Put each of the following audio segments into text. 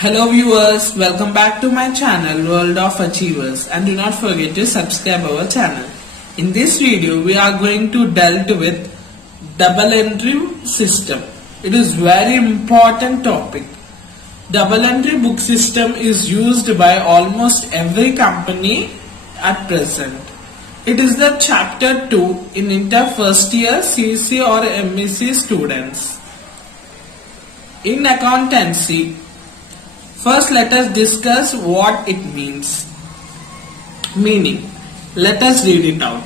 Hello viewers, welcome back to my channel World of Achievers, and do not forget to subscribe our channel. In this video we are going to delve with double entry system. It is very important topic. Double entry book system is used by almost every company at present. It is the chapter 2 in inter first year CC or MSc students. In accountancy, first let us discuss what it means. Meaning, let us read it out.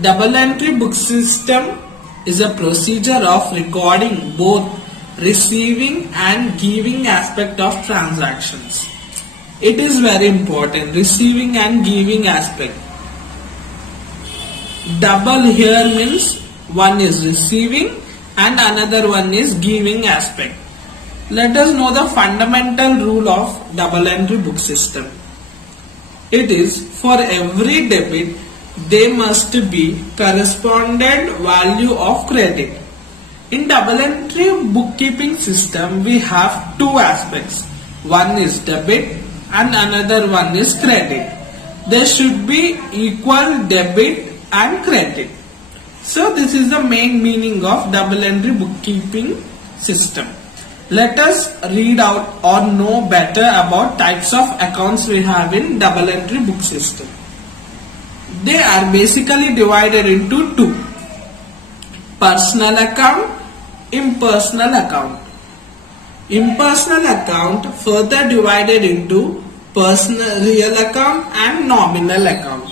Double entry book system is a procedure of recording both receiving and giving aspect of transactions. It is very important, receiving and giving aspect. Double here means one is receiving and another one is giving aspect. Let us know the fundamental rule of double entry book system. It is for every debit there must be correspondent value of credit. In double entry bookkeeping system we have two aspects. One is debit and another one is credit. There should be equal debit and credit. So this is the main meaning of double entry bookkeeping system. Let us read out or know better about types of accounts we have in double entry book system. They are basically divided into two: personal account, impersonal account. Impersonal account further divided into personal real account and nominal account.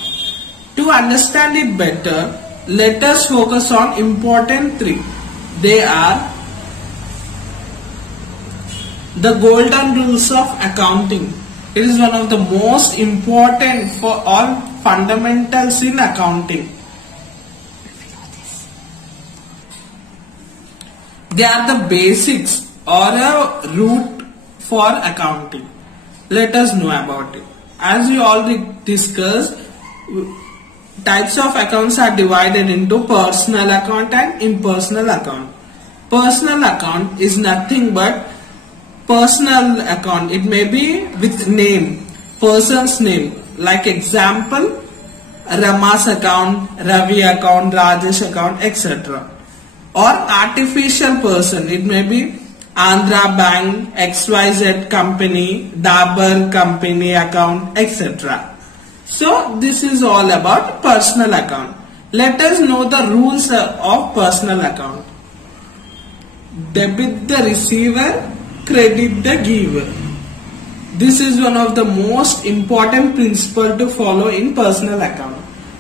To understand it better, let us focus on important three. They are the golden rules of accounting. It is one of the most important for all fundamentals in accounting. They are the basics or a root for accounting. Let us know about it. As we already discussed, types of accounts are divided into personal account and impersonal account. Personal account is nothing but personal account. It may be with name, person's name. Like example, Rama's account, Ravi account, Rajesh account, etc. Or artificial person. It may be Andhra Bank, XYZ company, Dabur company account, etc. So this is all about personal account. Let us know the rules of personal account. Debit the receiver, credit the giver. This is one of the most important principle to follow in personal account.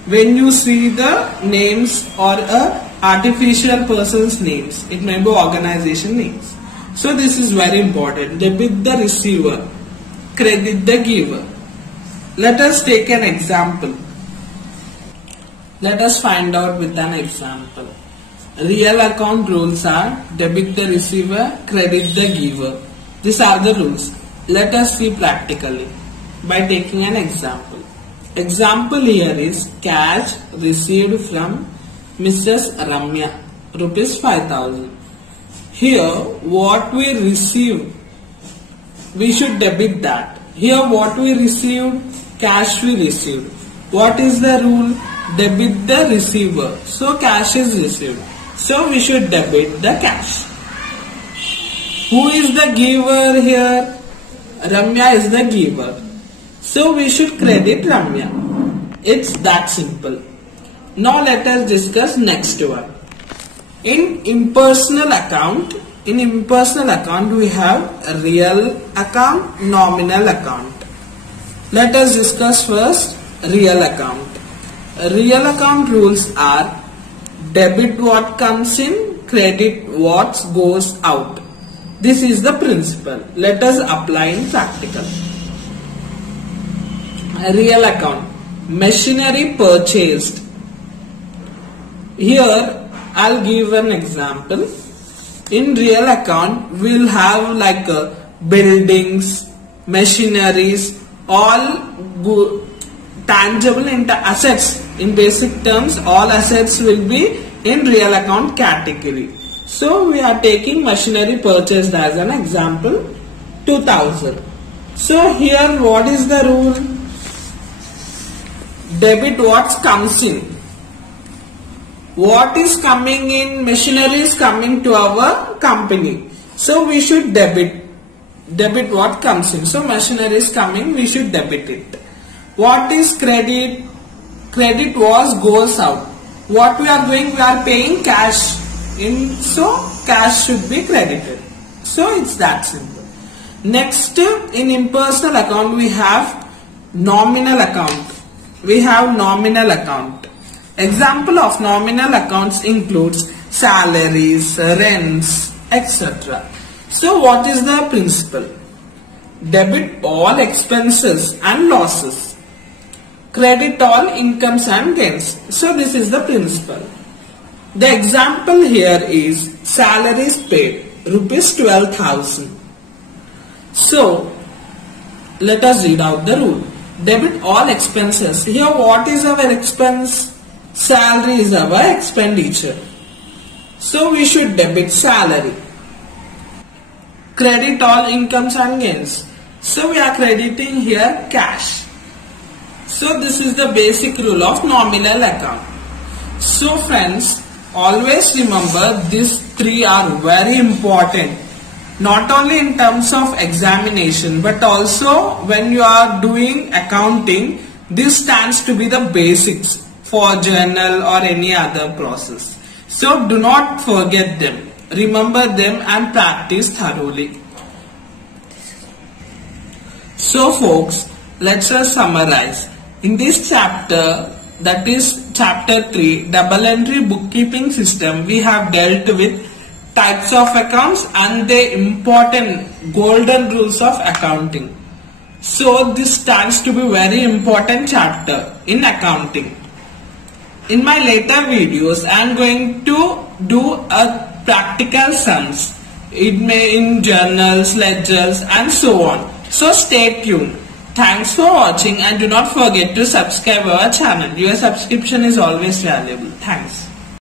When you see the names or a artificial person's names, it may be organization names. So this is very important. Debit the receiver, credit the giver. Let us take an example. Let us find out with an example. Real account rules are debit the receiver, credit the giver. These are the rules. Let us see practically by taking an example. Example here is cash received from Mrs. Ramya, rupees 5,000. Here what we receive, we should debit that. Here what we received, cash we received. What is the rule? Debit the receiver. So cash is received. So we should debit the cash. Who is the giver here? Ramya is the giver. So we should credit Ramya. It's that simple. Now let us discuss next one. In impersonal account we have a real account, nominal account. Let us discuss first real account. Real account rules are debit what comes in, credit what goes out. This is the principle. Let us apply in practical. Real account. Machinery purchased. Here I'll give an example. In real account we'll have like buildings, machineries, all tangible assets. In basic terms, all assets will be in real account category. So we are taking machinery purchased as an example 2000. So here what is the rule? Debit what comes in. What is coming in? Machinery is coming to our company. So we should debit what comes in. So machinery is coming, we should debit it. What is credit? Credit was goes out. What we are doing? We are paying cash in. So cash should be credited. So it's that simple. Next, in impersonal account we have nominal account. We have nominal account. Example of nominal accounts includes salaries, rents, etc. So what is the principle? Debit all expenses and losses. Credit all incomes and gains. So this is the principle. The example here is salaries paid rupees 12,000. So let us read out the rule. Debit all expenses. Here what is our expense? Salary is our expenditure. So we should debit salary. Credit all incomes and gains. So we are crediting here cash. So this is the basic rule of nominal account. So friends, always remember these three are very important. Not only in terms of examination but also when you are doing accounting, this stands to be the basics for journal or any other process. So do not forget them. Remember them and practice thoroughly. So folks, let's just summarize. In this chapter, that is chapter 3, double entry bookkeeping system, we have dealt with types of accounts and the important golden rules of accounting. So this stands to be very important chapter in accounting. In my later videos, I am going to do a practical sums. It may in journals, ledgers and so on. So stay tuned. Thanks for watching and do not forget to subscribe our channel. Your subscription is always valuable. Thanks.